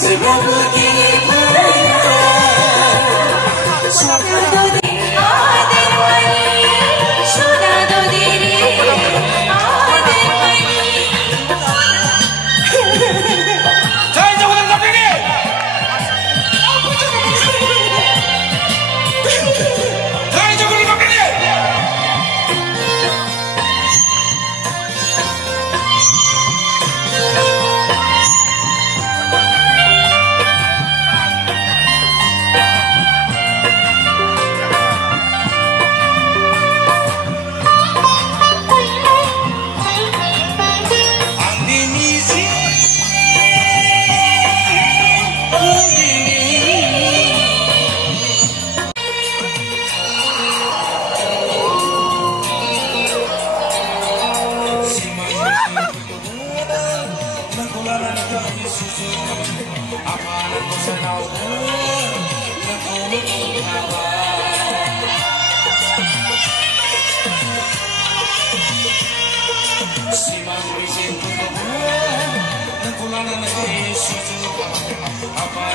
sebab bagaimana suka dodi adir wali sudah dodiri adir wali Saya jangan tak ini. Saya jangan tak ini. Apa